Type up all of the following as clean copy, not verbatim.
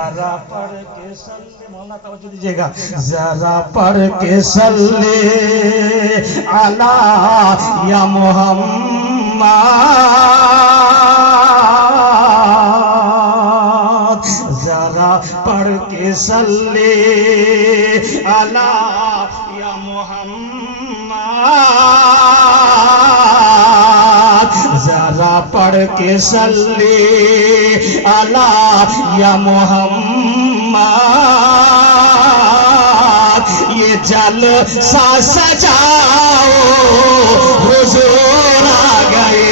जरा पढ़ के सल्ले, मौला तवज्जो दीजिएगा, जरा पढ़ के सल्ले अला या मोहम्मद, जरा पढ़ के सल्ले अला या मोहम्मद, जरा पढ़ के सल्ले अला या मोहम्मद, ये जलसा सजाओ हुजूर आ गए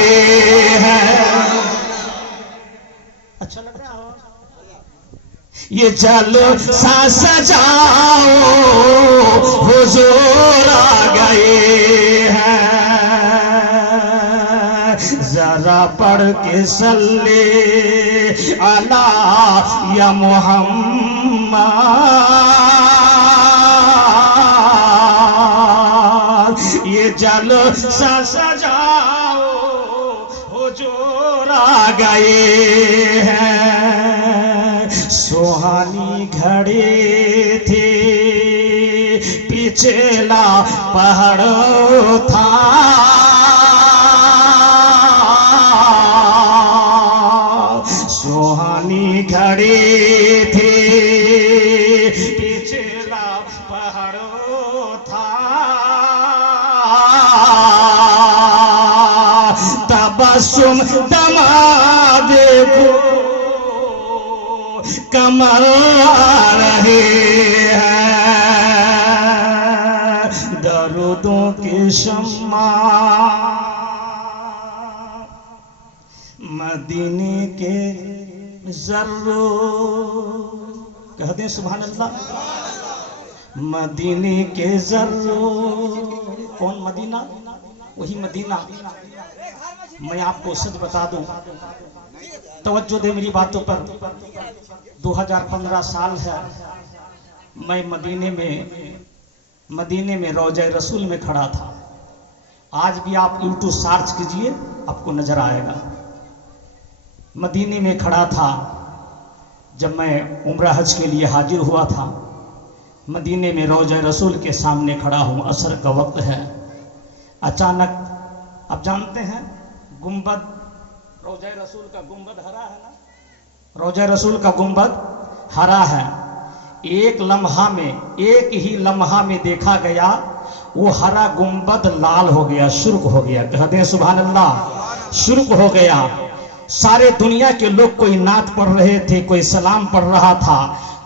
हैं। अच्छा लग रहा है? ये जलसा सजाओ हुजूर आ गए हैं, जरा पढ़ के सल्ले अला या मोहम्मद, ये जलसा सजाओ हुजूर आ गए हैं। सुहानी घड़ी थी पिछला पहाड़ था, सुहानी घड़ी थी पिछला पहाड़ था, तबस्सुम दमादे को कमर रहे हैं, दर्दों की शम्मा मदीने के जर्रो, कहते हैं सुभान अल्लाह, मदीने के जर्रो। कौन मदीना? वही मदीना। मैं आपको सच बता दूं, तवज्जो दे मेरी बातों पर। 2015 साल है, मैं मदीने में रौज़ा रसूल में खड़ा था। आज भी आप यूट्यूब सर्च कीजिए, आपको नजर आएगा। मदीने में खड़ा था जब मैं उम्रा हज के लिए हाजिर हुआ था। मदीने में रौज़ा रसूल के सामने खड़ा हूँ, असर का वक्त है। अचानक आप जानते हैं गुंबद, रौज़ा रसूल का गुंबद हरा है ना, रौज़ा रसूल का गुंबद हरा है। एक ही लम्हा में देखा गया वो हरा गुंबद लाल हो गया, सुर्ख हो गया। कहते हैं सुभान अल्लाह, सुर्ख हो गया। सारे दुनिया के लोग कोई नात पढ़ रहे थे, कोई सलाम पढ़ रहा था,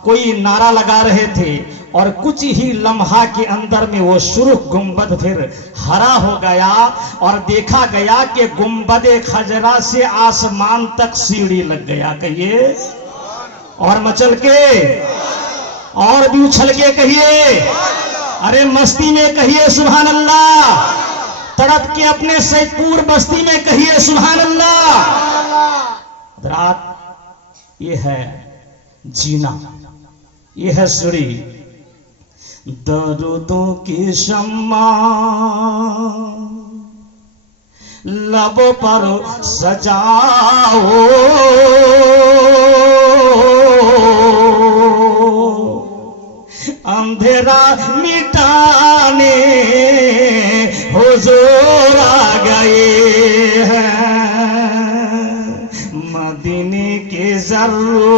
कोई नारा लगा रहे थे, और कुछ ही लम्हा के अंदर में वो सुर्ख गुंबद फिर हरा हो गया। और देखा गया कि गुंबदे खजरा से आसमान तक सीढ़ी लग गया। कहिए और मचल के और भी उछल के कहिए, अरे मस्ती में कहिए सुभान अल्लाह, तड़प के अपने सैदपुर बस्ती में कहिए सुभान अल्लाह। रात ये है जीना, ये है सीढ़ी। दर्दों की शम्मा लबों पर सजाओ, अंधेरा मिटाने हुजूर आ गए हैं, मदीने के जर्रो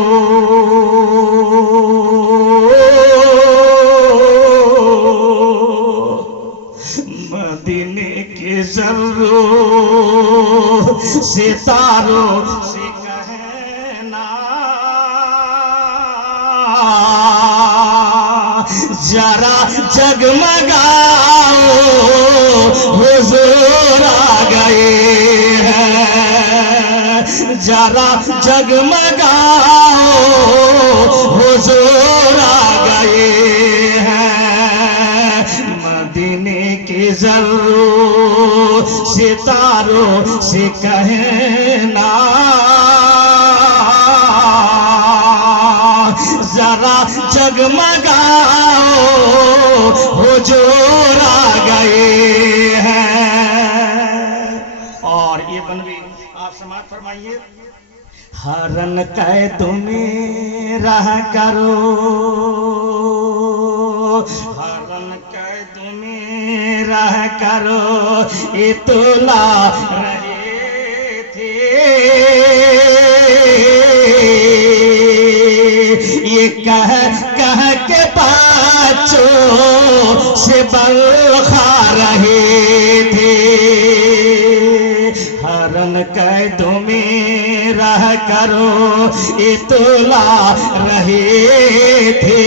मदीने के जर्रो सितारों से कहना, जरा जगमगाओ हुजूर आ गए हैं, जरा जगमगाओ हुजूर आ गए हैं, मदीने के जर्रो सितारों से कहना, जरा जगमगाओ हुजूर आ गए हैं। और ये बनवी आप समाज फरमाइए, हरन कह तुम्हें रह करो, हरण कैद में रह करो ये तोला रहे थे। ये कह के बच्चों से बलखा रहे थे, हरण कैदों में रह करो ये तोला रहे थे।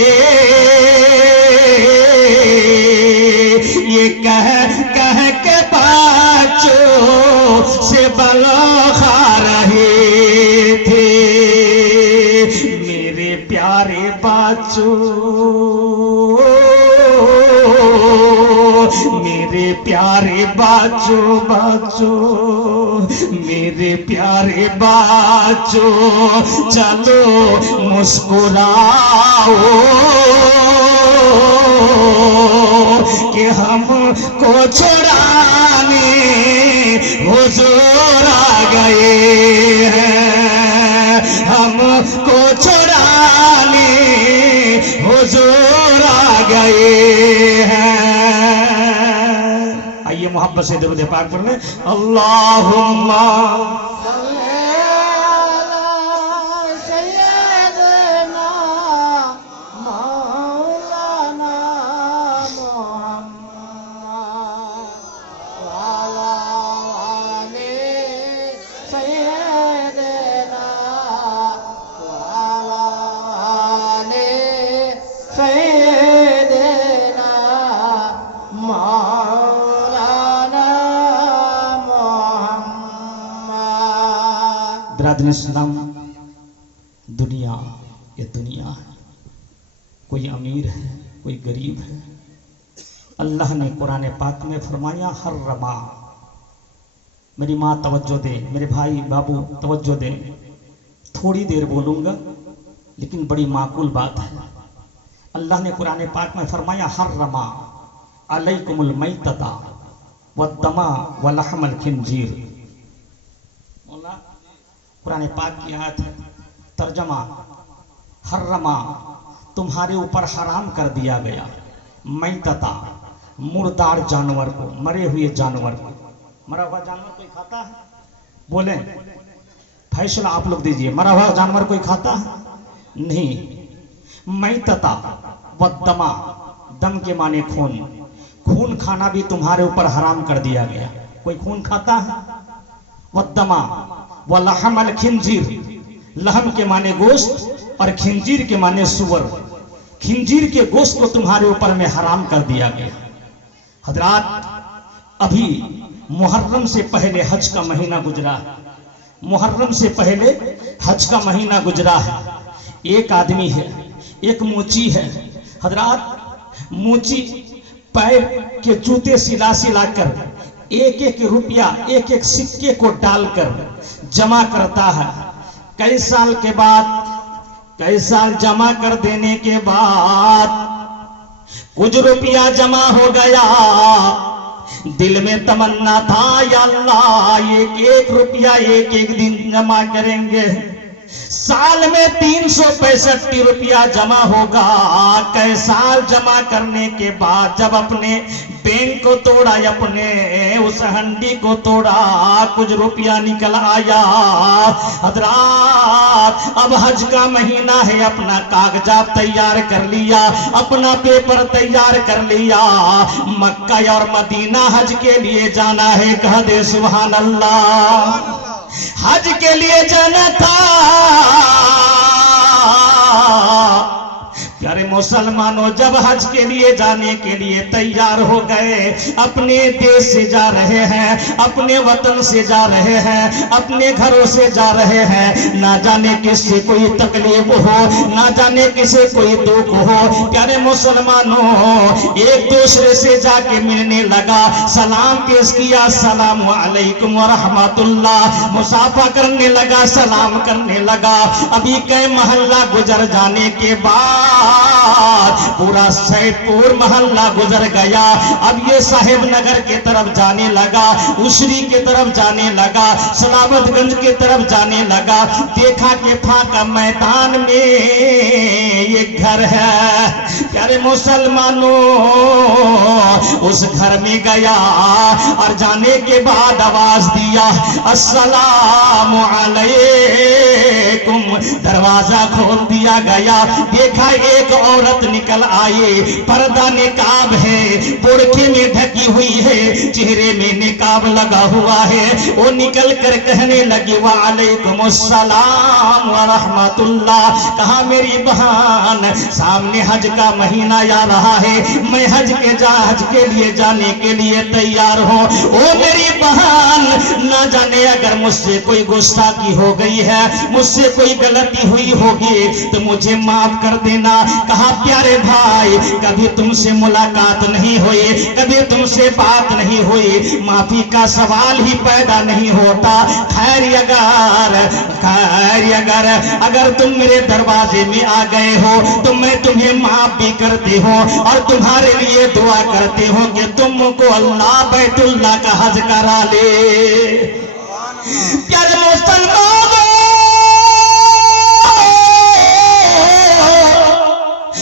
ये कह के बच्चों से बलखा रहे थे। मेरे प्यारे बच्चों, मेरे प्यारे बच्चों, मेरे प्यारे बच्चों, चलो मुस्कुराओ कि हमको छुड़ाने हुजूर आ गए हैं, हमको छुड़ाने हुजूर आ गए हैं। आइए मोहब्बत से दरूद पाक पढ़ लें। अल्लाहुम्मा बिरादरीन इस्लाम, दुनिया ये दुनिया है, कोई अमीर है कोई गरीब है। अल्लाह ने कुरान पाक में फरमाया हर रमा। मेरी माँ तवज्जो दे, मेरे भाई बाबू तवज्जो दे, थोड़ी देर बोलूँगा लेकिन बड़ी माकूल बात है। अल्लाह ने कुरान पाक में फरमाया हर रमा अलैकुमुल मैतता वद्दमा वलहमल खिंजीर। कुरान पाक की आयत है, तर्जमा हर्रमा तुम्हारे ऊपर हराम कर दिया गया, मैतता मुर्दार जानवर को, मरे हुए जानवर को। मरा हुआ जानवर कोई खाता है? बोले फैसला आप लोग दीजिए, मरा हुआ जानवर कोई खाता है? नहीं। मैतता वद्दमा, दम के माने खून, खून खाना भी तुम्हारे ऊपर हराम कर दिया गया। कोई खून खाता है? वद्दमा व लहमल खिंजीर, लहम के माने गोश्त और खिंजीर के माने सुअर। खिंजीर के गोश्त को तुम्हारे ऊपर में हराम कर दिया गया। हजरात, अभी मुहर्रम से पहले हज का महीना गुजरा है, मुहर्रम से पहले हज का महीना गुजरा है। एक आदमी है, एक मोची है। हजरात, मोची पैर के जूते सिला कर एक एक रुपया, एक एक सिक्के को डालकर जमा करता है। कई साल के बाद, कई साल जमा कर देने के बाद कुछ रुपया जमा हो गया। दिल में तमन्ना था या अल्लाह एक एक रुपया एक एक दिन जमा करेंगे, साल में 365 रुपया जमा होगा। कई साल जमा करने के बाद जब अपने बैंक को तोड़ा, अपने उस हंडी को तोड़ा, कुछ रुपया निकल आया। हजरात, अब हज का महीना है, अपना कागजात तैयार कर लिया, अपना पेपर तैयार कर लिया, मक्का और मदीना हज के लिए जाना है। कह दे सुभान अल्लाह। हज के लिए जाना था। प्यारे मुसलमानों, जब हज के लिए जाने के लिए तैयार हो गए, अपने देश से जा रहे हैं, अपने वतन से जा रहे हैं, अपने घरों से जा रहे हैं, ना जाने किससे कोई तकलीफ हो, ना जाने किसे कोई दुख हो। प्यारे मुसलमानों, एक दूसरे से जाके मिलने लगा, सलाम पेश किया, अस्सलाम वालेकुम व रहमतुल्लाह, मुसाफा करने लगा, सलाम करने लगा। अभी कई मोहल्ला गुजर जाने के बाद पूरा सैदपुर मोहल्ला गुजर गया। अब ये साहेब नगर के तरफ जाने लगा, उशरी के तरफ जाने लगा, सलावतगंज के तरफ जाने लगा। देखा कि फाका मैदान में घर है। प्यारे मुसलमानों, उस घर में गया और जाने के बाद आवाज दिया अस्सलामु अलैकुम। दरवाजा खोल दिया गया, देखा एक औरत निकल आए, पर्दा निकाब है, बुर्के में ढकी हुई है, चेहरे में निकाब लगा हुआ है। वो निकल कर कहने लगी वालेकुम अस्सलाम व रहमतुल्लाह। कहा मेरी बहन, सामने हज का महीना आ रहा है, मैं हज के लिए जाने के लिए तैयार हूँ। ओ मेरी बहन, ना जाने अगर मुझसे कोई गुस्ताखी हो गई है, मुझसे कोई गलती हुई होगी तो मुझे माफ कर देना। कहा प्यारे भाई, कभी तुमसे मुलाकात नहीं हुई, कभी तुमसे बात नहीं हुई, माफी का सवाल ही पैदा नहीं होता। खैर अगर तुम मेरे दरवाजे में आ गए हो तो मैं तुम्हें माफ भी करती हूँ और तुम्हारे लिए दुआ करती हूँ कि तुमको अल्लाह बैतुल्लाह का हज करा ले। प्यारे मुसलमानों,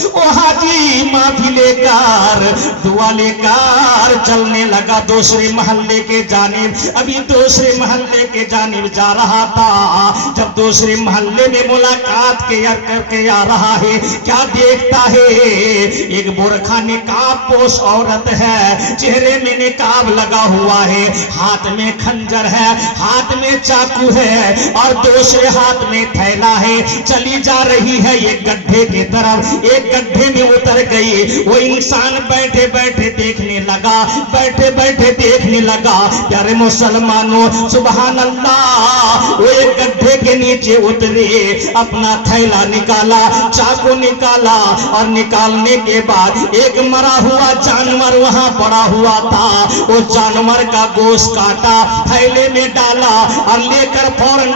ओ हाजी माफी लेकर दुआ लेकर चलने लगा दूसरे मोहल्ले के जानिब। अभी दूसरे मोहल्ले के जानिब जा रहा था, जब दूसरे मोहल्ले में मुलाकात करके आ रहा है, क्या देखता है, एक बुरखा निकाब पोश औरत है, चेहरे में निकाब लगा हुआ है, हाथ में खंजर है, हाथ में चाकू है और दूसरे हाथ में थैला है। चली जा रही है एक गड्ढे की तरफ, एक गड्ढे में उतर गई। वो इंसान बैठे बैठे देखने लगा, बैठे बैठे देखने लगा। प्यारे मुसलमानों, सुभान अल्लाह, वो एक गड्ढे के नीचे उतरे, अपना थैला निकाला, चाकू निकाला और निकालने के बाद एक मरा हुआ जानवर वहां पड़ा हुआ था। वो जानवर का गोश्त काटा, थैले में डाला और लेकर फौरन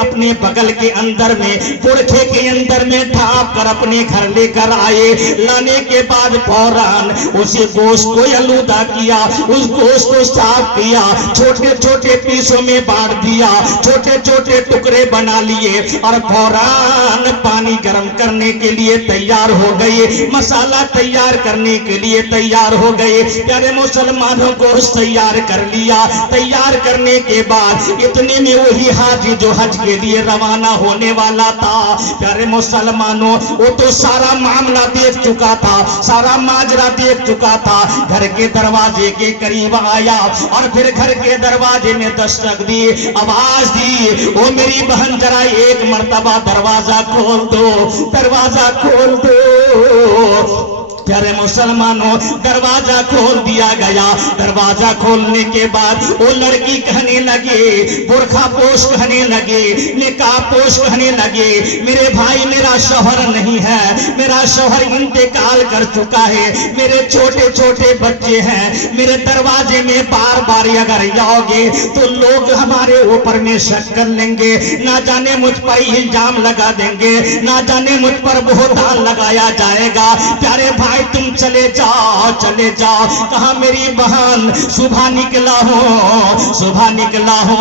अपने बगल के अंदर में, पुरखे के अंदर में ढांप कर अपने घर लेकर आए। लाने के बाद फौरन उसी गोश्त को आलूदा किया, उस गोश्त को साफ किया, छोटे छोटे पीसों में बांट दिया, छोटे छोटे टुकड़े बना लिए और फौरन पानी गर्म करने के लिए तैयार हो गए, मसाला तैयार करने के लिए तैयार हो गए। प्यारे मुसलमानों, गोश्त तैयार कर लिया। तैयार करने के बाद इतने में वही हाजी जो हज के लिए रवाना होने वाला था, प्यारे मुसलमानों, वो तो सारा मामला देख चुका था, सारा माजरा देख चुका था। घर के दरवाजे के करीब आया और फिर घर के दरवाजे में दस्तक दी, आवाज दी, ओ मेरी बहन जरा एक मर्तबा दरवाजा खोल दो, दरवाजा खोल दो। प्यारे मुसलमानों, दरवाजा खोल दिया गया। दरवाजा खोलने के बाद वो लड़की कहने लगे, बुरखा पोश कहने लगे, निकाब पोश कहने लगे, मेरे भाई मेरा शौहर नहीं है, मेरा शौहर इंतकाल कर चुका है, मेरे छोटे छोटे बच्चे हैं, मेरे दरवाजे में बार बार अगर आओगे तो लोग हमारे ऊपर में शक कर लेंगे, ना जाने मुझ पर इल्जाम लगा देंगे, ना जाने मुझ पर बहुतान लगाया जाएगा। प्यारे भाई तुम चले जाओ, चले जाओ। कहा मेरी बहन, सुबह निकला हो, सुबह निकला हो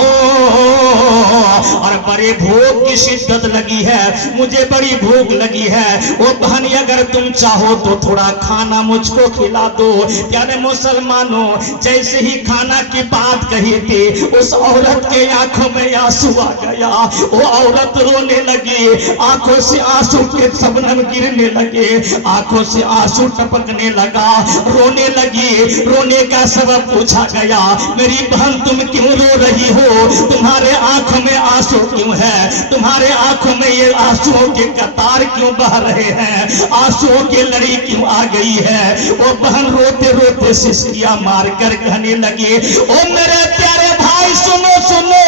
और बड़े भूख की शिद्दत लगी है, मुझे बड़ी भूख लगी है। वो बहन अगर तुम चाहो तो थोड़ा खाना मुझको खिला दो। प्यारे मुसलमानों, जैसे ही खाना की बात कही थी, उस औरत के आंखों में आंसू आ गया। वो औरत रोने लगी, आंखों से आंसू के शबनम गिरने लगे, आंखों से आंसू टपकने लगा, रोने लगी। रोने का सबब पूछा गया, मेरी बहन तुम क्यों रो रही हो, तुम्हारे आंखों में आंसू क्यों है, तुम्हारे आंखों में ये आंसुओं के कतार क्यों बह रहे हैं, आंसुओं की लड़ी क्यों आ गई है। वो बहन रोते रोते सिसकियां मारकर कहने लगी, ओ मेरे प्यारे भाई सुनो सुनो,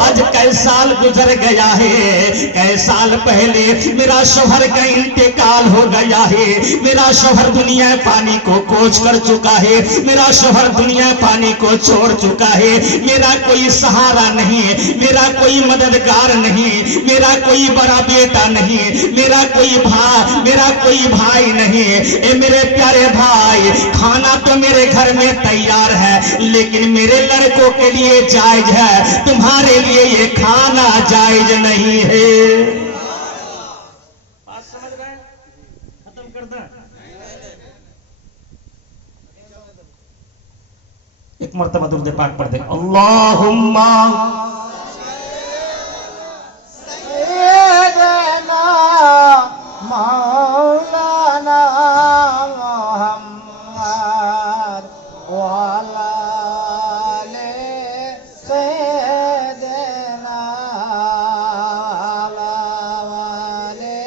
आज कई साल गुजर गया है, कई साल पहले मेरा शौहर का इंतकाल हो गया है, मेरा शौहर दुनिया पानी को कोच कर चुका है, मेरा शौहर दुनिया पानी को छोड़ चुका है, मेरा कोई सहारा नहीं, मेरा कोई मददगार नहीं, मेरा कोई बड़ा बेटा नहीं, मेरा कोई भाई नहीं। ए मेरे प्यारे भाई, खाना तो मेरे घर में तैयार है, लेकिन मेरे लड़कों के लिए जायज है, तुम्हारे लिए ये खाना जायज नहीं है। बात समझ रहे हैं? कर दें? एक मर्तबा दुरूद पाक पढ़ दे। अल्लाहुम्मा सय्यदना मौलाना मुहम्मद वाला ले सय्यदना वाले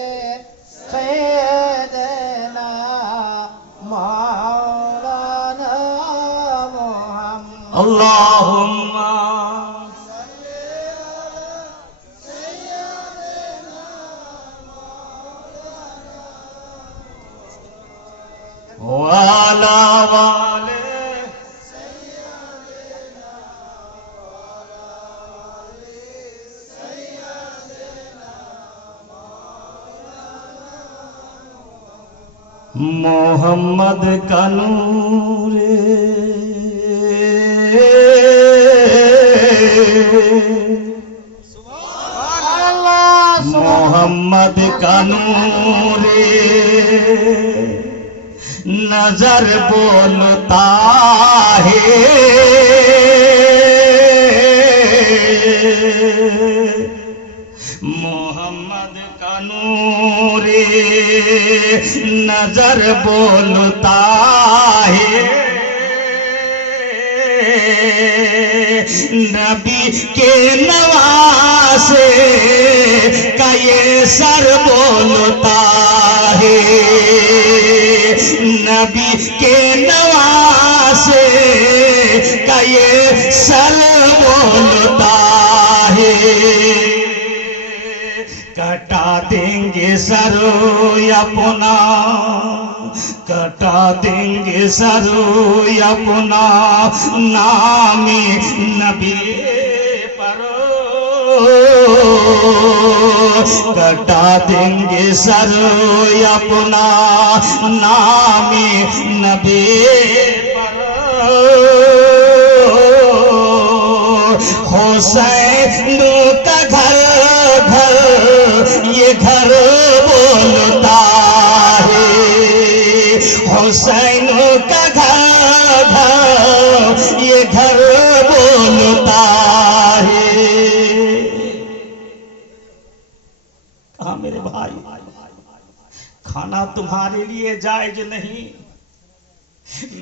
सय्यदना मौलाना मुहम्मद अल्लाहुम्मा वाला वाले मोहम्मद का नूर मोहम्मद का नूर नजर बोलता है मोहम्मद का नूर नजर बोलता है नबी के नवासे का ये सर बोलता है नबी के नवासे का ये सर बोलता है कटा देंगे सरो अपना कटा देंगे सरो अपना नामी नबी पर कटा देंगे सरो अपना नामी नबी पर हुसैन का घर घर ये घर बोलता है हुसैन का घर घर ये घर बोलता है। कहा मेरे भाई खाना तुम्हारे लिए जायज नहीं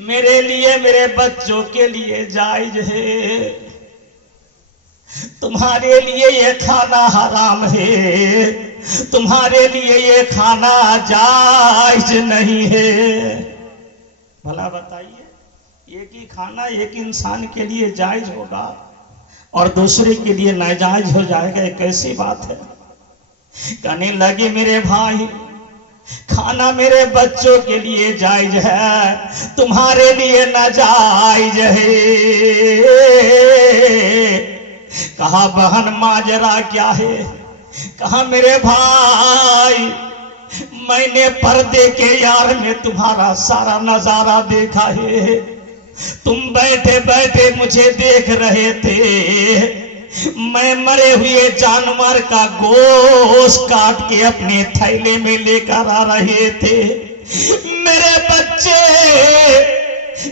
मेरे लिए मेरे बच्चों के लिए जायज है तुम्हारे लिए ये खाना हराम है तुम्हारे लिए ये खाना जायज नहीं है। भला बताइए एक ही खाना एक इंसान के लिए जायज होगा और दूसरे के लिए नाजायज हो जाएगा ये कैसी बात है। कहने लगे मेरे भाई खाना मेरे बच्चों के लिए जायज है तुम्हारे लिए नाजायज है। कहा बहन माजरा क्या है कहा मेरे भाई मैंने पर्दे के यार में तुम्हारा सारा नजारा देखा है तुम बैठे बैठे मुझे देख रहे थे मैं मरे हुए जानवर का गोश्त काट के अपने थैले में लेकर आ रहे थे मेरे बच्चे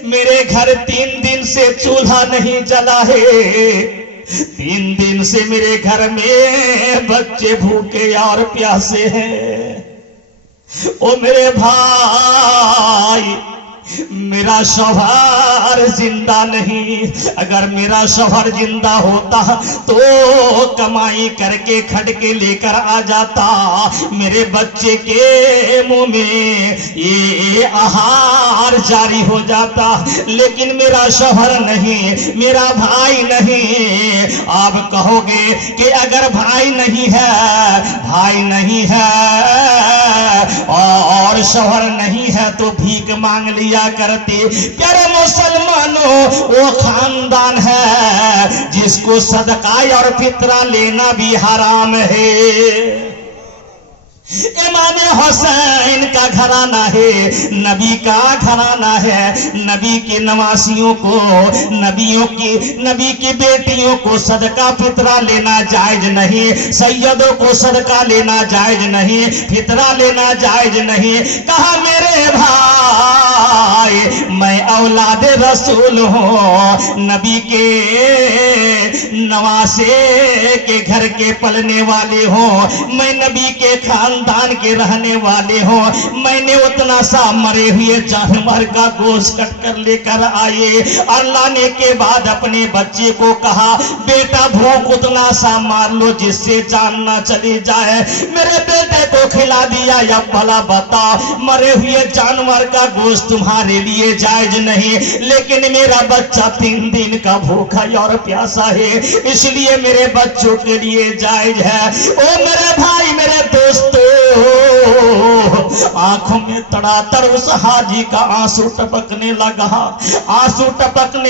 मेरे घर 3 दिन से चूल्हा नहीं जला है 3 दिन से मेरे घर में बच्चे भूखे और प्यासे हैं। ओ मेरे भाई मेरा शौहर जिंदा नहीं अगर मेरा शौहर जिंदा होता तो कमाई करके खट के लेकर आ जाता मेरे बच्चे के मुंह में ये आहार जारी हो जाता लेकिन मेरा शौहर नहीं मेरा भाई नहीं। आप कहोगे कि अगर भाई नहीं है और शौहर नहीं है तो भीख मांग लिया करते। प्यारे मुसलमानों वो खानदान है जिसको सदका और फितरा लेना भी हराम है। इमाम हुसैन का घराना है, नबी का घराना है। नबी के नवासियों को, नबी की बेटियों को सदका फितरा लेना जायज नहीं, सैयदों को सदका लेना जायज नहीं, फितरा लेना जायज नहीं। कहा मेरे भाई मैं औलाद रसूल हूँ, नबी के नवासे के घर के पलने वाले हूँ, मैं नबी के खानदान के रहने वाले हो। मैंने उतना सा मरे हुए जानवर का गोश्त कट कर लेकर आए और लाने के बाद अपने बच्चे को कहा बेटा भूख उतना सा मार लो जिससे जान ना चली जाए। मेरे बेटे को खिला दिया। या भला बताओ मरे हुए जानवर का गोश्त तुम्हारे लिए जायज नहीं, लेकिन मेरा बच्चा 3 दिन का भूखा और प्यासा है, इसलिए मेरे बच्चों के लिए जायज है। ओ मेरे भाई मेरे दोस्तों, आंखों में तड़ातर उस हाजी का आंसू टपकने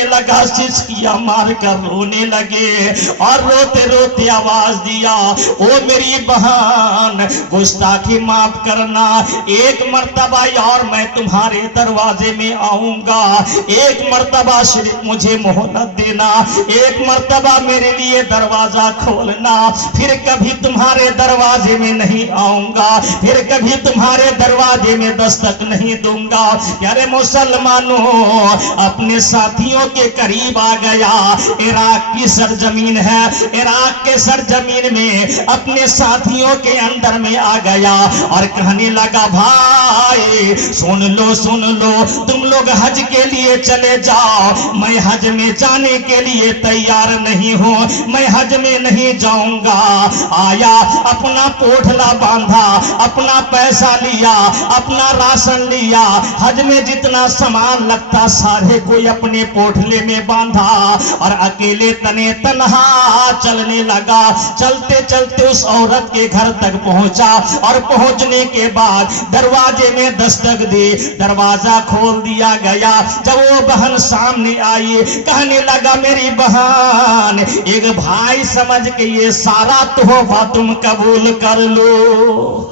लगा, सिसकिया मार कर रोने लगे और रोते रोते आवाज दिया ओ मेरी बहन गुस्ताखी माफ करना, एक मर्तबा और मैं तुम्हारे दरवाजे में आऊंगा, एक मर्तबा सिर्फ मुझे मोहलत देना, एक मर्तबा मेरे लिए दरवाजा खोलना, फिर कभी तुम्हारे दरवाजे में नहीं आऊंगा, फिर कभी तुम्हारे दरवाजे में दस्तक नहीं दूंगा। प्यारे मुसलमानों, अपने साथियों के करीब आ गया। इराक की सरजमीन है, इराक के सरजमीन में अपने साथियों के अंदर में आ गया और कहने लगा भाई सुन लो, तुम लोग हज के लिए चले जाओ, मैं हज में जाने के लिए तैयार नहीं हूं, मैं हज में नहीं जाऊंगा। आया अपना पोठला बांधा, अपना पैसा लिया, अपना राशन लिया, हज में जितना सामान लगता सारे कोई अपने पोठले में बांधा और अकेले तने तन्हा चलने लगा। चलते चलते उस औरत के घर तक पहुंचा और पहुंचने के बाद दरवाजे में दस्तक दी, दरवाजा खोल दिया गया। जब वो बहन सामने आई कहने लगा मेरी बहन एक भाई समझ के ये सारा तोहफा तुम कबूल कर लो,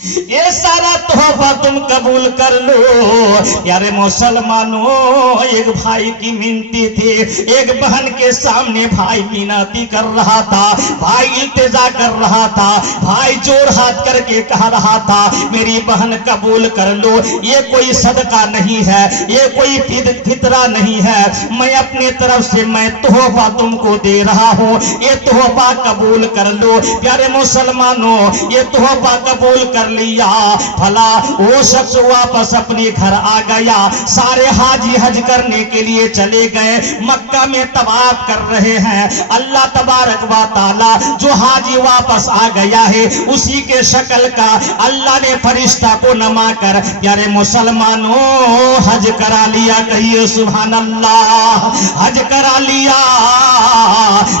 ये सारा तोहफा तुम कबूल कर लो। यारे मुसलमानों, एक भाई की मिनती थी, एक बहन के सामने भाई मिनती कर रहा था, भाई इल्तिजा कर रहा था, भाई जोर हाथ करके कह रहा था मेरी बहन कबूल कर लो, ये कोई सदका नहीं है, ये कोई फितरा नहीं है, मैं अपने तरफ से मैं तोहफा तुमको दे रहा हूँ, ये तोहफा कबूल कर लो। प्यारे मुसलमानों, ये तोहफा कबूल कर लिया। भला वो शख्स वापस अपने घर आ गया। सारे हाजी हज करने के लिए चले गए, मक्का में तवाफ कर रहे हैं। अल्लाह तबारक व तआला जो हाजी वापस आ गया है उसी के शक्ल का अल्लाह ने फरिश्ता को नमा कर प्यारे मुसलमानों हज करा लिया। कहिए सुभान अल्लाह, हज करा लिया।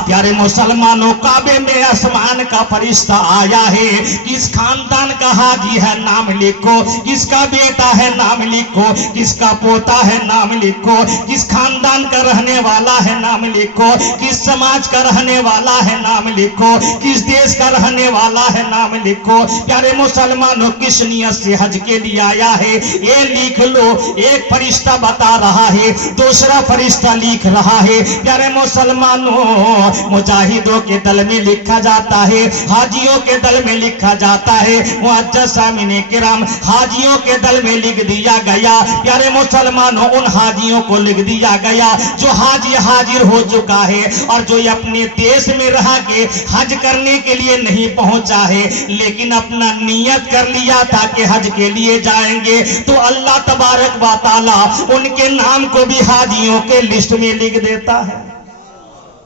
प्यारे मुसलमानों, काबे में आसमान का फरिश्ता आया है, किस खानदान का हाजी है नाम लिखो, किसका बेटा है नाम लिखो, किसका पोता है नाम लिखो, किस खानदान का रहने वाला है नाम लिखो, किस समाज का रहने वाला है नाम लिखो, किस देश का रहने वाला है नाम लिखो। प्यारे मुसलमानों, किस नियत से हज के लिए आया है ये लिख लो। एक फरिश्ता बता रहा है, दूसरा फरिश्ता लिख रहा है। प्यारे मुसलमानों, मुजाहिदों के दल में लिखा जाता है, हाजियों के दल में लिखा जाता है। मुअज्जज़ सामिने किराम, हाजियों के दल में लिख दिया गया। प्यारे मुसलमानों, उन हाजियों को लिख दिया गया जो हाजी हाजिर हो चुका है और जो अपने देश में रह के हज करने के लिए नहीं पहुंचा है, लेकिन अपना नियत कर लिया था कि हज के लिए जाएंगे, तो अल्लाह तबारक व तआला उनके नाम को भी हाजियों के लिस्ट में लिख देता है।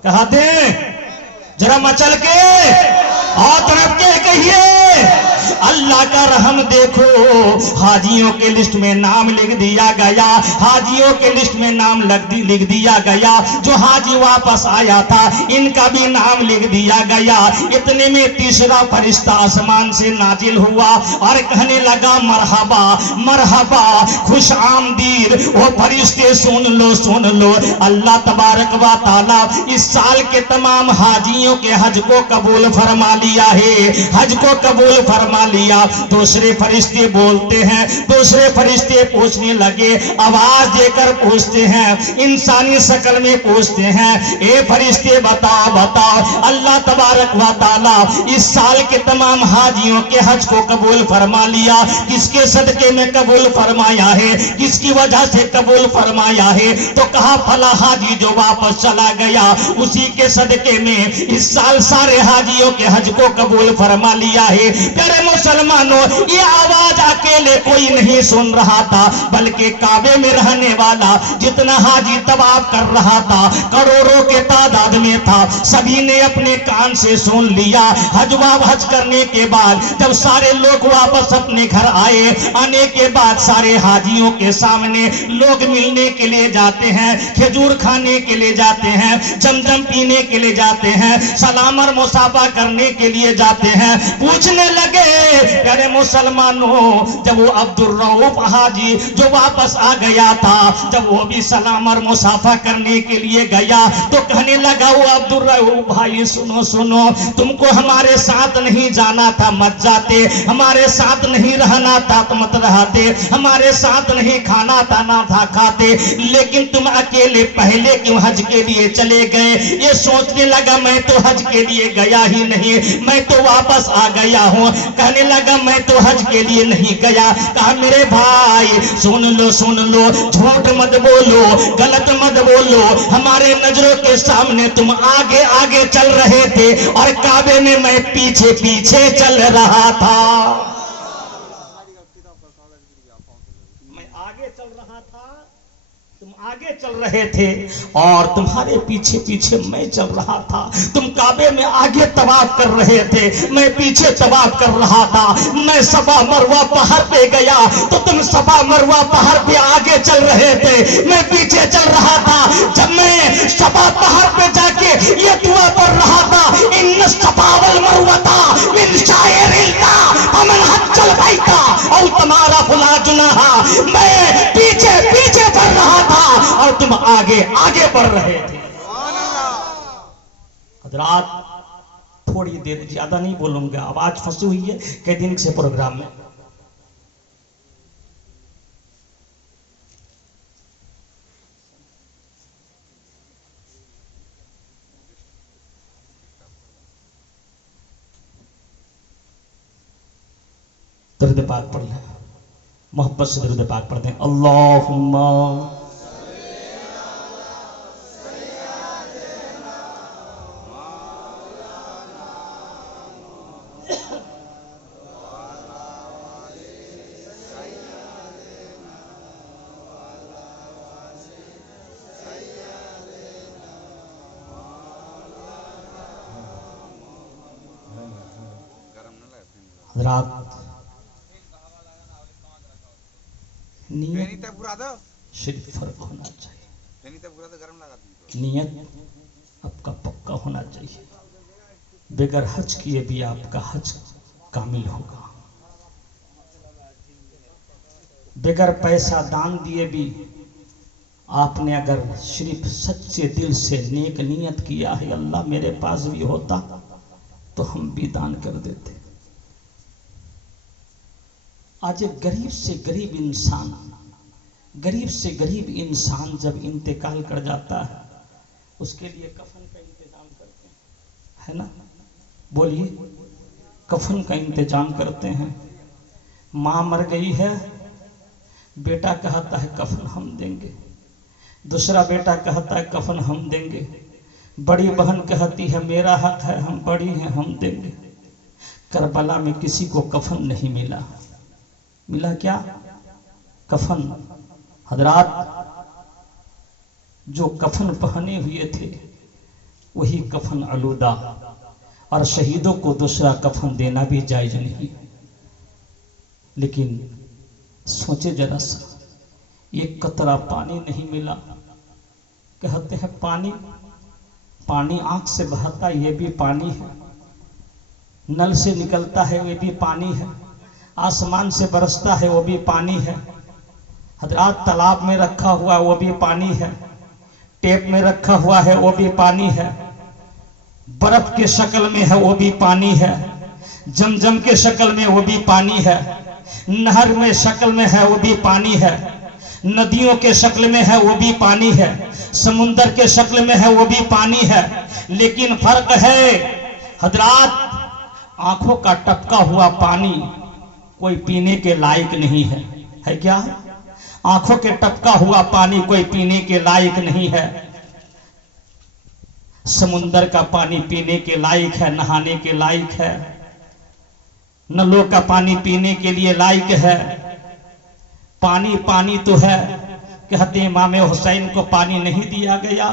कहते जरा मचल के और तरफ के कहिए अल्लाह का रहम देखो, हाजियों के लिस्ट में नाम लिख दिया गया, हाजियों के लिस्ट में नाम लिख दिया गया। जो हाजी वापस आया था इनका भी नाम लिख दिया गया। इतने में तीसरा फरिश्ता आसमान से नाजिल हुआ और कहने लगा मरहबा मरहबा, खुश आमदीद। वो फरिश्ते सुन लो, अल्लाह तबारक व तआला इस साल के तमाम हाजियों के हज को कबूल फरमा लिया है, हज को कबूल फरमा लिया। दूसरे फरिश्ते बोलते हैं, दूसरे फरिश्ते पूछने लगे, आवाज देकर पूछते हैं, इंसानी शक्ल में पूछते हैं, ए फरिश्ते बताओ बताओ, अल्लाह तबारक व तआला इस साल के तमाम हाजियों के हज को कबूल फरमा लिया, किसके सदके में कबूल फरमाया है, किसकी वजह से कबूल फरमाया है? तो कहा फला हाजी जो वापस चला गया उसी के सदके में इस साल सारे हाजियों के हज को कबूल फरमा लिया है। प्यारे मुसलमानों, ये आवाज अकेले कोई नहीं सुन रहा था, बल्कि काबे में रहने वाला जितना हाजी तवाफ कर रहा था, करोड़ों के तादाद में था, सभी ने अपने कान से सुन लिया। हज करने के बाद जब सारे लोग वापस अपने घर आए, आने के बाद सारे हाजियों के सामने लोग मिलने के लिए जाते हैं, खजूर खाने के लिए जाते हैं, जमजम पीने के लिए जाते हैं, सलाम और मुसाफा करने के लिए जाते हैं। पूछने लगे, प्यारे मुसलमानों, जब वो अब्दुल रऊफ हाजी जो वापस आ गया था, जब वो भी सलाम और मुसाफा करने के लिए गया तो कहने लगा, वो अब्दुल रऊफ भाई सुनो सुनो, तुमको हमारे साथ नहीं जाना था मत जाते, हमारे साथ नहीं रहना था तो मत रहते, हमारे साथ नहीं खाना था ना था खाते, लेकिन तुम अकेले पहले क्यों हज के लिए चले गए? ये सोचने लगा, मैं तो हज के लिए गया ही नहीं, मैं तो वापस आ गया हूँ। कहने लगा, मैं तो हज के लिए नहीं गया। कहा, मेरे भाई सुन लो, झूठ मत बोलो, गलत मत बोलो, हमारे नजरों के सामने तुम आगे आगे चल रहे थे और काबे में मैं पीछे पीछे चल रहा था। मैं आगे चल रहा था, तुम आगे चल रहे थे और तुम्हारे पीछे पीछे मैं चल रहा था। तुम काबे में आगे तवाफ कर रहे थे, मैं पीछे तवाफ कर रहा था। मैं सफा मरवा पहाड़ पे गया तो तुम सफा मरवा पहाड़ पे आगे चल रहे थे, मैं पीछे चल रहा था। जब मैं सफा पहाड़ पे जाके ये दुआ पढ़ रहा था, इन सफा वल मरवता मिन शायरिल्लाह अमन हज्जल बैता और तुम्हारा फुला जुनाहा, मैं पीछे पीछे पढ़ रहा था और तुम आगे आगे बढ़ रहे थे। हजरात, थोड़ी देर ज्यादा नहीं बोलूंगा, आवाज फंसी हुई है कई दिन से प्रोग्राम में। दरूद पाक पढ़ लें, मोहब्बत से दरूद पाक पढ़ दें। अल्लाहुम्मा सिर्फ फर्क होना चाहिए, नियत आपका पक्का होना चाहिए। बगैर हज किए भी आपका हज कामिल होगा, बगैर पैसा दान दिए भी आपने अगर सिर्फ सच्चे दिल से नेक नियत किया है, अल्लाह मेरे पास भी होता तो हम भी दान कर देते। आज एक गरीब से गरीब इंसान, गरीब से गरीब इंसान जब इंतकाल कर जाता है, उसके लिए कफन का इंतजाम करते हैं, है ना? बोलिए, कफन का इंतजाम करते हैं। माँ मर गई है, बेटा कहता है कफन हम देंगे, दूसरा बेटा कहता है कफन हम देंगे, बड़ी बहन कहती है मेरा हक है, हम बड़ी हैं हम देंगे। करबला में किसी को कफन नहीं मिला, मिला क्या? कफन। हजरात, जो कफन पहने हुए थे वही कफन आलूदा, और शहीदों को दूसरा कफन देना भी जायज नहीं। लेकिन सोचे जरा सा, एक कतरा पानी नहीं मिला। कहते हैं पानी, पानी आंख से बहता ये भी पानी है, नल से निकलता है ये भी पानी है, आसमान से बरसता है वो भी पानी है, हजरात तालाब में रखा हुआ वो भी पानी है, टेप में रखा हुआ है वो भी पानी है, बर्फ के शक्ल में है वो भी पानी है, जमजम के शक्ल में वो भी पानी है, नहर में शक्ल में है वो भी पानी है, नदियों के शक्ल में है वो भी पानी है, समुंदर के शक्ल में है वो भी पानी है। लेकिन फर्क है हजरात, आंखों का टपका हुआ पानी कोई पीने के लायक नहीं है क्या? आंखों के टपका हुआ पानी कोई पीने के लायक नहीं है। समुंदर का पानी पीने के लायक है, नहाने के लायक है, नलों का पानी पीने के लिए लायक है। पानी पानी तो है, कहते इमाम हुसैन को पानी नहीं दिया गया।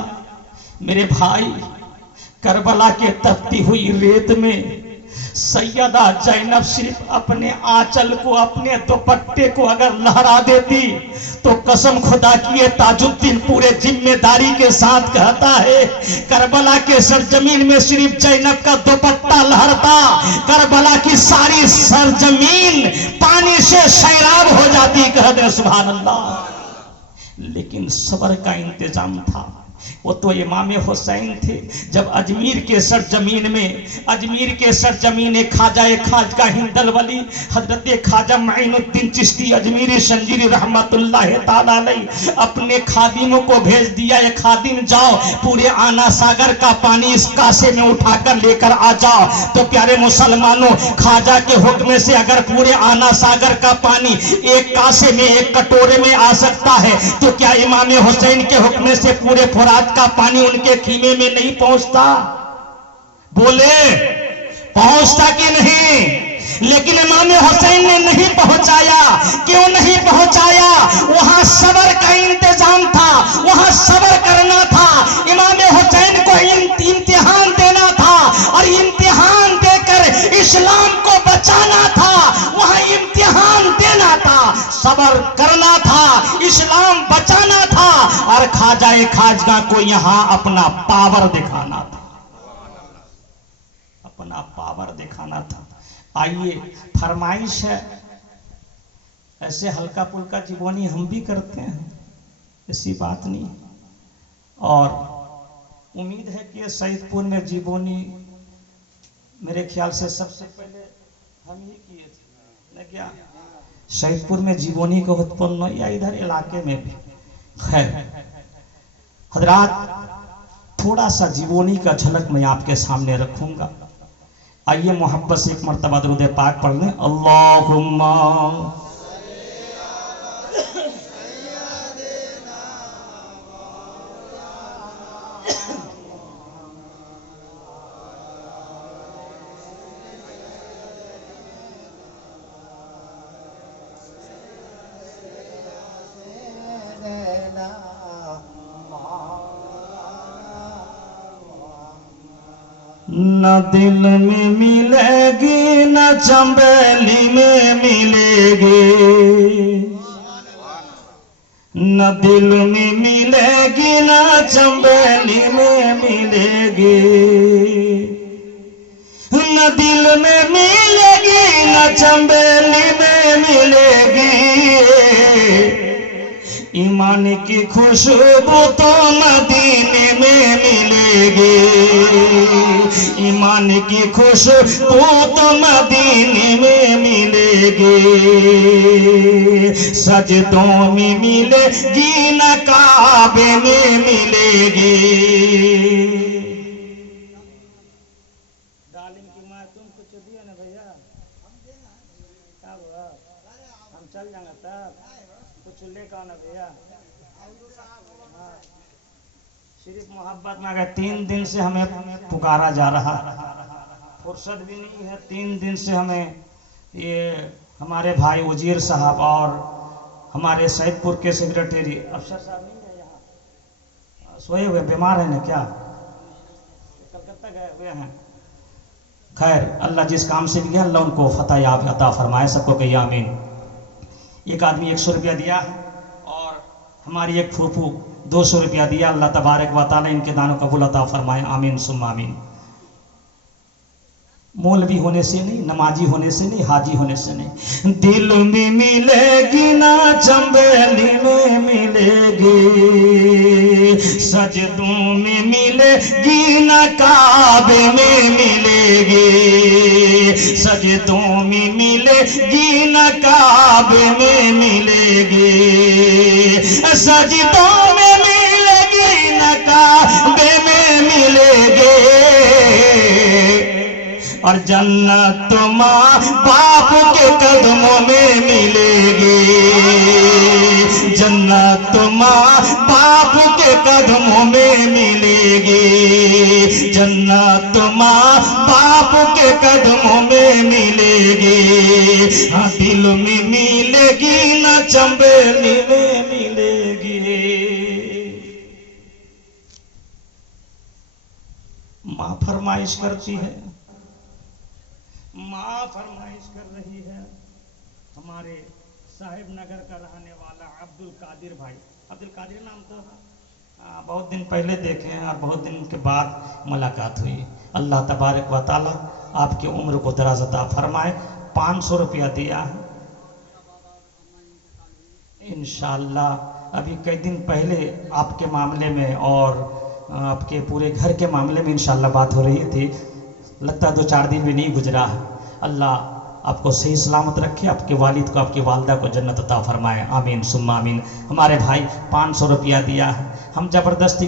मेरे भाई, करबला के तपती हुई रेत में सैयदा जैनब सिर्फ अपने आंचल को, अपने दुपट्टे को अगर लहरा देती तो कसम खुदा की ये ताजुद्दीन पूरे जिम्मेदारी के साथ कहता है, करबला के सरजमीन में सिर्फ जैनब का दुपट्टा लहरता, करबला की सारी सरजमीन पानी से सैराब हो जाती। कहते सुभान अल्लाह। लेकिन सब्र का इंतजाम था। वो तो इमाम हुसैन थे। जब अजमीर के सरजमीन में, अजमीर के सरजमीन खाजा हिंदल वली हजरत ख्वाजा माइनुद्दीन चिश्ती अजमीरी संजीरी रहमतुल्लाह ताला अलैह अपने खादिमों को भेज दिया, ये खादिम जाओ पूरे आना सागर का पानी इस कासे में उठाकर लेकर आ जाओ। तो प्यारे मुसलमानों, ख्वाजा के हुक्म से अगर पूरे आना सागर का पानी एक कासे में, एक कटोरे में आ सकता है, तो क्या इमाम हुसैन के हुक्म से पूरे फुरात का पानी उनके खीमे में नहीं पहुंचता? बोले पहुंचता कि नहीं? लेकिन इमाम हुसैन ने नहीं पहुंचाया। क्यों नहीं पहुंचाया? वहां सब्र का इंतजाम था, वहां सब्र करना था। इमाम हुसैन को इम्तिहान देना था और इम्तिहान देकर इस्लाम को बचाना था। वहां इम्तिहान देना था, सब्र करना था, इस्लाम बचाना था और खाजा को यहां अपना पावर दिखाना था, अपना पावर दिखाना था। आइए, फरमाइश है, ऐसे हल्का पुल्का जीवनी हम भी करते हैं, ऐसी बात नहीं। और उम्मीद है कि सईदपुर में जीवनी मेरे ख्याल से सबसे पहले हम ही किए थे न क्या? सईदपुर में जीवनी को उत्पन्न या इधर इलाके में भी। खैर हजरात, थोड़ा सा जीवनी का झलक मैं आपके सामने रखूंगा। आइए मोहब्बत से एक मर्तबा दुरूद पाक पढ़ लें। अल्लाहुम्मा न दिल में मिलेगी न चंबेली में मिलेगी, न दिल में मिलेगी न चंबेली में मिलेगी, न दिल में मिलेगी न चंबेली में मिलेगी। ईमान की खुशबू तो मदीने में मिलेगी, ईमान की खुशबू तो मदीने में मिलेगी। सजदों में मिलेगी न काबे में मिलेगी। डालिम की माँ तुम कुछ दिया ना भैया, हम चल जाएंगे तब कुछ लेकर ना भैया। सिर्फ मोहब्बत में अगर 3 दिन से हमें पुकारा जा रहा, फुर्सत भी नहीं है। 3 दिन से हमें ये हमारे भाई वजीर साहब और हमारे सईदपुर के सेक्रेटरी अफसर साहब नहीं है यहाँ, सोए हुए बीमार है ना क्या, कलकत्ता गए हुए हैं। खैर अल्लाह जिस काम से भी गया अल्लाह उनको फतह याब अता फरमाए, सबको कहिए आमीन। एक आदमी 100 रुपया दिया और हमारी एक फूफू 200 रुपया दिया। अल्लाह तबारक व तआला इनके दानों कबूल अता फरमाए, आमीन सुम्मा आमीन। मौलवी होने से नहीं, नमाजी होने से नहीं, हाजी होने से नहीं। दिल में मिलेगी ना चंबेली में मिलेगी, सजदों में मिलेगी ना काबे में मिलेगी, सजदों में मिलेगी ना काबे में मिलेगी, सजदों में मिलेगी ना काबे में मिलेगी। और जन्नत माँ बाप के कदमों में मिलेगी, जन्नत माँ बाप के कदमों में मिलेगी, जन्नत माँ बाप के कदमों में मिलेगी। हाँ दिल में मिलेगी ना चंबेली में मिलेगी। माँ फरमाइश करती है, माँ फरमाइश कर रही है। हमारे साहिब नगर का रहने वाला अब्दुल कादिर भाई, अब्दुल कादिर नाम तो बहुत दिन पहले देखे हैं और बहुत दिन के बाद मुलाकात हुई। अल्लाह तबारक व तआला आपकी उम्र को दराज अता फरमाए। 500 रुपया दिया है इंशाअल्लाह। अभी कई दिन पहले आपके मामले में और आपके पूरे घर के मामले में इंशाअल्लाह बात हो रही थी। लगता 2-4 दिन भी नहीं गुजरा है। अल्लाह आपको सही सलामत रखे, आपके वालिद को, आपकी वालदा को जन्नत अता फरमाए, आमीन सुम्मा आमीन। हमारे भाई 500 रुपया दिया है। हम ज़बरदस्ती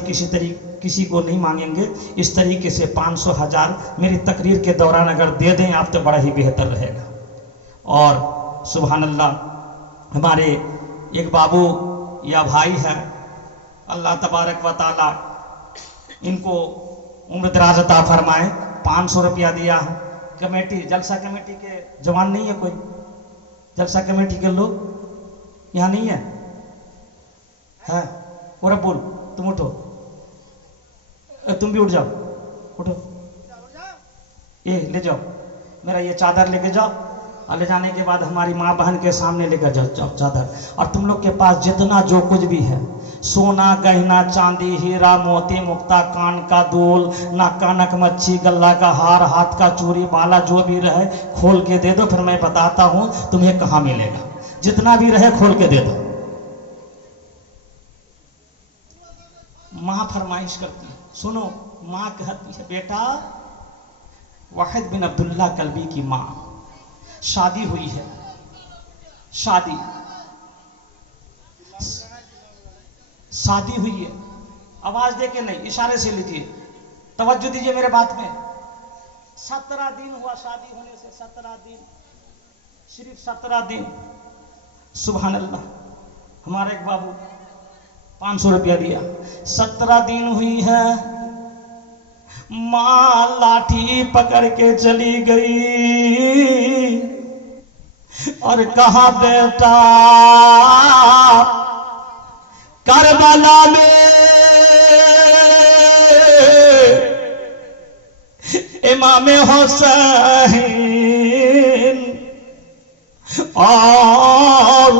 किसी को नहीं मांगेंगे। इस तरीके से 500 1000 मेरी तकरीर के दौरान अगर दे दें आप तो बड़ा ही बेहतर रहेगा। और सुभान अल्लाह, हमारे एक बाबू या भाई है, अल्लाह तबारक व तआला इनको उम्र दराज अता फरमाए। 500 रुपया दिया है। कमेटी, जलसा कमेटी के जवान नहीं है कोई? जलसा कमेटी के लोग यहाँ नहीं है? है? और बोल, तुम उठो, तुम भी उठ जाओ, उठो, ये ले जाओ, मेरा ये चादर लेके जाओ और ले जाने के बाद हमारी माँ बहन के सामने लेकर जाओ चादर। और तुम लोग के पास जितना जो कुछ भी है, सोना गहना चांदी हीरा मोती मुक्ता कान का दूल नाक का नक मच्छी गला का हार हाथ का चूड़ी बाला जो भी रहे खोल के दे दो, फिर मैं बताता हूँ तुम्हें कहाँ मिलेगा। जितना भी रहे खोल के दे दो। माँ फरमाइश करती है, सुनो, माँ कहती है बेटा, वाहिद बिन अब्दुल्ला कल्बी की माँ, शादी हुई है, शादी हुई है। आवाज दे के नहीं, इशारे से लीजिए, तवज्जो दीजिए मेरे बात में। 17 दिन हुआ शादी होने से, 17 दिन, सिर्फ 17 दिन। सुभान अल्लाह। हमारे एक बाबू 500 रुपया दिया। 17 दिन हुई है, मां लाठी पकड़ के चली गई और कहा बेटा करबला में इमाम हुसैन और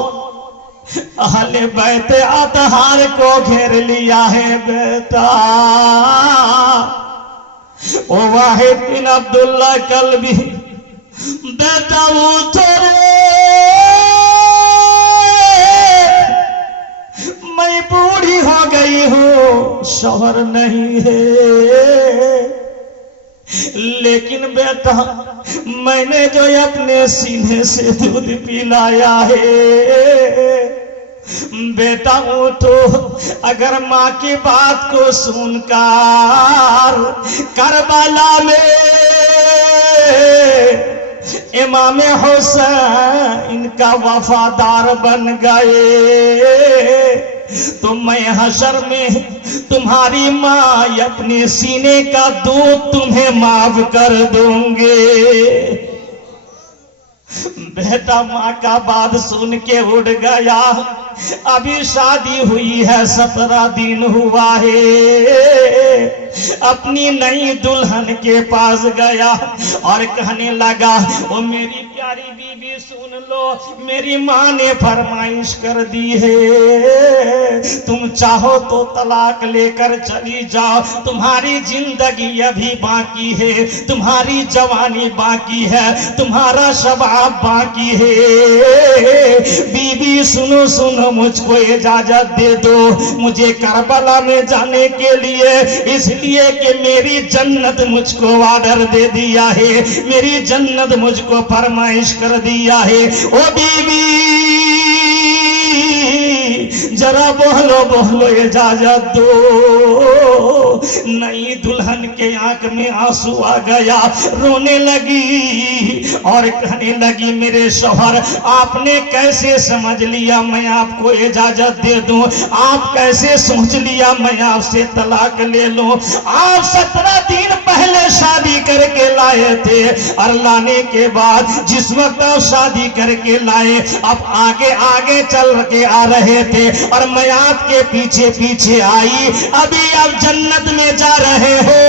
अहले बैत अतहार को घेर लिया है बेटा। ओ वाहिद बिन अब्दुल्ला कल्बी, बेटा उठो रे, मैं बूढ़ी हो गई हूँ, शौहर नहीं है, लेकिन बेटा मैंने जो अपने सीने से दूध पिलाया है, बेटा उठो, अगर माँ की बात को सुनकर करबला में इमाम हुसैन का वफादार बन गए तो मैं हशर में तुम्हारी माँ अपने सीने का दूध तुम्हें माफ कर दूंगे। बेटा माँ का बात सुन के उठ गया। अभी शादी हुई है 17 दिन हुआ है। अपनी नई दुल्हन के पास गया और कहने लगा, ओ मेरी प्यारी बीबी सुन लो, मेरी माँ ने फरमाइश कर दी है, तुम चाहो तो तलाक लेकर चली जाओ, तुम्हारी जिंदगी अभी बाकी है, तुम्हारी जवानी बाकी है, तुम्हारा शबाब बाकी है। बीबी सुनो सुनो, मुझको इजाजत दे दो, मुझे करबला में जाने के लिए, इसलिए कि मेरी जन्नत मुझको ऑर्डर दे दिया है, मेरी जन्नत मुझको फरमाइश कर दिया है। ओ बीबी जरा बोलो बोलो इजाजत दो। नई दुल्हन के आंख में आंसू आ गया, रोने लगी और कहने लगी, मेरे शौहर आपने कैसे समझ लिया मैं आपको इजाजत दे दूं, आप कैसे सोच लिया मैं आपसे तलाक ले लूं। आप 17 दिन पहले शादी करके लाए थे और लाने के बाद जिस वक्त आप शादी करके लाए, अब आगे आगे चल के आ रहे थे और मैं आपके पीछे पीछे आई, अभी आप जन्नत में जा रहे हो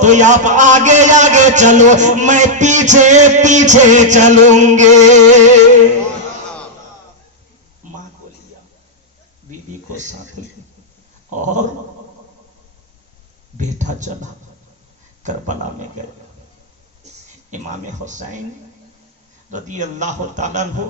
तो आप आगे आगे चलो, मैं पीछे पीछे चलूंगे। मां को लिया, बीबी को साथ लिया और बेटा चला करबला में गए। इमाम हुसैन रज़ी अल्लाह ताला अन्हु